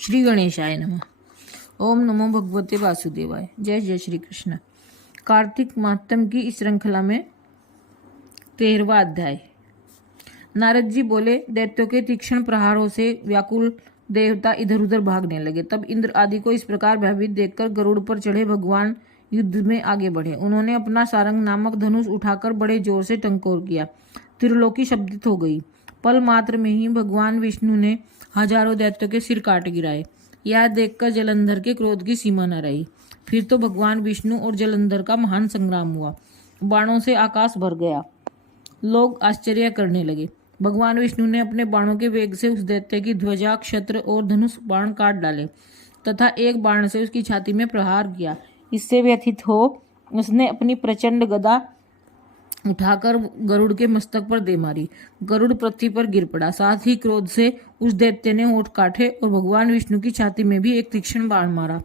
श्री गणेशाय नमः। ओम नमो भगवते वासुदेवाय। जय जय श्री कृष्ण। कार्तिक मातम की इस श्रृंखला में 13वां अध्याय। नारद जी बोले, दैत्यों के तीक्ष्ण प्रहारों से व्याकुल देवता इधर उधर भागने लगे। तब इंद्र आदि को इस प्रकार भयभीत देखकर गरुड़ पर चढ़े भगवान युद्ध में आगे बढ़े। उन्होंने अपना सारंग नामक धनुष उठाकर बड़े जोर से टंकोर किया। त्रिलोकी शब्दित हो गई। पल मात्र में ही भगवान विष्णु ने हजारों दैत्यों के सिर काट गिराए। यह देखकर जलंधर के क्रोध की सीमा न रही। फिर तो भगवान विष्णु और जलंधर का महान संग्राम हुआ। बाणों से आकाश भर गया। लोग आश्चर्य करने लगे। भगवान विष्णु ने अपने बाणों के वेग से उस दैत्य की ध्वजा, क्षत्र और धनुष बाण काट डाले तथा एक बाण से उसकी छाती में प्रहार किया। इससे व्यथित हो उसने अपनी प्रचंड गदा उठाकर गरुड़ के मस्तक पर दे मारी। गरुड़ पृथ्वी पर गिर पड़ा। साथ ही क्रोध से उस दैत्य ने होठ काटे और भगवान विष्णु की छाती में भी एक तीक्ष्ण बाण मारा।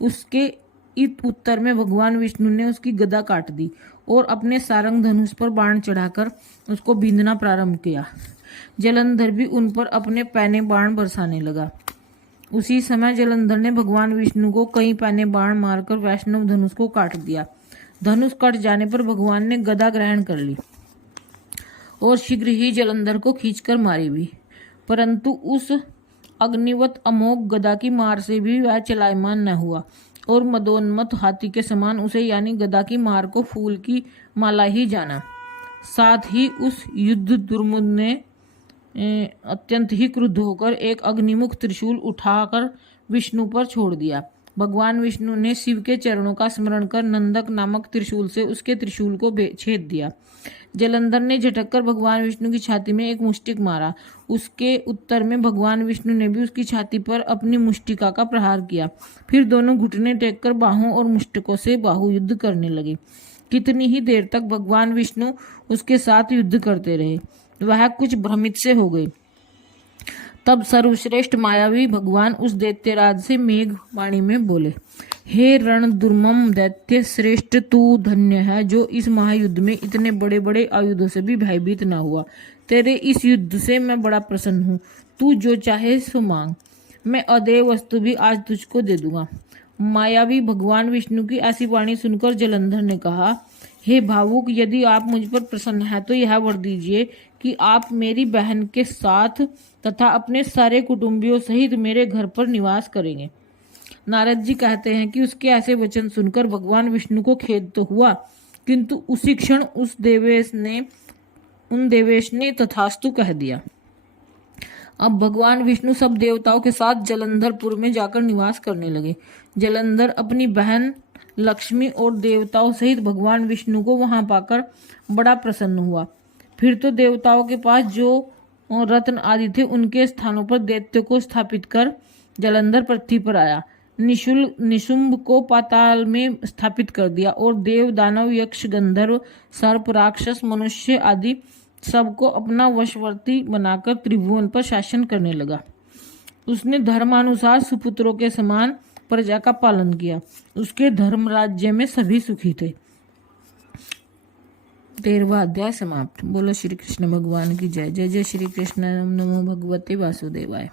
उसके उत्तर में भगवान विष्णु ने उसकी गदा काट दी और अपने सारंग धनुष पर बाण चढ़ाकर उसको बींधना प्रारंभ किया। जलंधर भी उन पर अपने पैने बाण बरसाने लगा। उसी समय जलंधर ने भगवान विष्णु को कई पैने बाण मारकर वैष्णव धनुष को काट दिया। धनुष कट जाने पर भगवान ने गदा ग्रहण कर ली और शीघ्र ही जलंधर को खींचकर मारी भी, परंतु उस अग्निवत अमोघ गदा की मार से भी वह चलायमान न हुआ और मदोन्मत्त हाथी के समान उसे यानी गदा की मार को फूल की माला ही जाना। साथ ही उस युद्ध दुर्मुद ने अत्यंत ही क्रुद्ध होकर एक अग्निमुख त्रिशूल उठाकर विष्णु पर छोड़ दिया। भगवान विष्णु ने शिव के चरणों का स्मरण कर नंदक नामक त्रिशूल से उसके त्रिशूल को छेद दिया। जलंधर ने झटककर भगवान विष्णु की छाती में एक मुष्टिक मारा। उसके उत्तर में भगवान विष्णु ने भी उसकी छाती पर अपनी मुष्टिका का प्रहार किया। फिर दोनों घुटने टेककर बाहों और मुष्टिकों से बाहु युद्ध करने लगे। कितनी ही देर तक भगवान विष्णु उसके साथ युद्ध करते रहे। वह कुछ भ्रमित से हो गई। तब सर्वश्रेष्ठ मायावी भगवान उस दैत्यराज से मेघ वाणी में बोले, हे रण दुर्मम दैत्य श्रेष्ठ, तू धन्य है जो इस महायुद्ध में इतने बड़े बड़े आयुधों से भी भयभीत न हुआ। तेरे इस युद्ध से मैं बड़ा प्रसन्न हूँ। तू जो चाहे सो मांग, मैं अदेय वस्तु भी आज तुझको दे दूंगा। मायावी भगवान विष्णु की ऐसी वाणी सुनकर जलंधर ने कहा, हे भावुक, यदि आप मुझ पर प्रसन्न हैं तो यह वर दीजिए कि आप मेरी बहन के साथ तथा अपने सारे कुटुंबियों सहित मेरे घर पर निवास करेंगे। नारद जी कहते हैं कि उसके ऐसे वचन सुनकर भगवान विष्णु को खेद तो हुआ, किंतु उसी क्षण उन देवेश ने तथास्तु कह दिया। अब भगवान विष्णु सब देवताओं के साथ जलंधरपुर में जाकर निवास करने लगे। जलंधर अपनी बहन लक्ष्मी और देवताओं सहित भगवान विष्णु को वहां पाकर बड़ा प्रसन्न हुआ। फिर तो देवताओं के पास जो रत्न आदि थे उनके स्थानों पर दैत्य को स्थापित कर जलंधर पृथ्वी पर आया। निशुंभ को पाताल में स्थापित कर दिया और देव, दानव, यक्ष, गंधर्व, सर्प, राक्षस, मनुष्य आदि सबको अपना वशवर्ती बनाकर त्रिभुवन पर शासन करने लगा। उसने धर्मानुसार सुपुत्रों के समान प्रजा का पालन किया। उसके धर्म राज्य में सभी सुखी थे। 13वां अध्याय समाप्त। बोलो श्री कृष्ण भगवान की जय। जय जय श्री कृष्ण। नमो भगवते वासुदेवाय।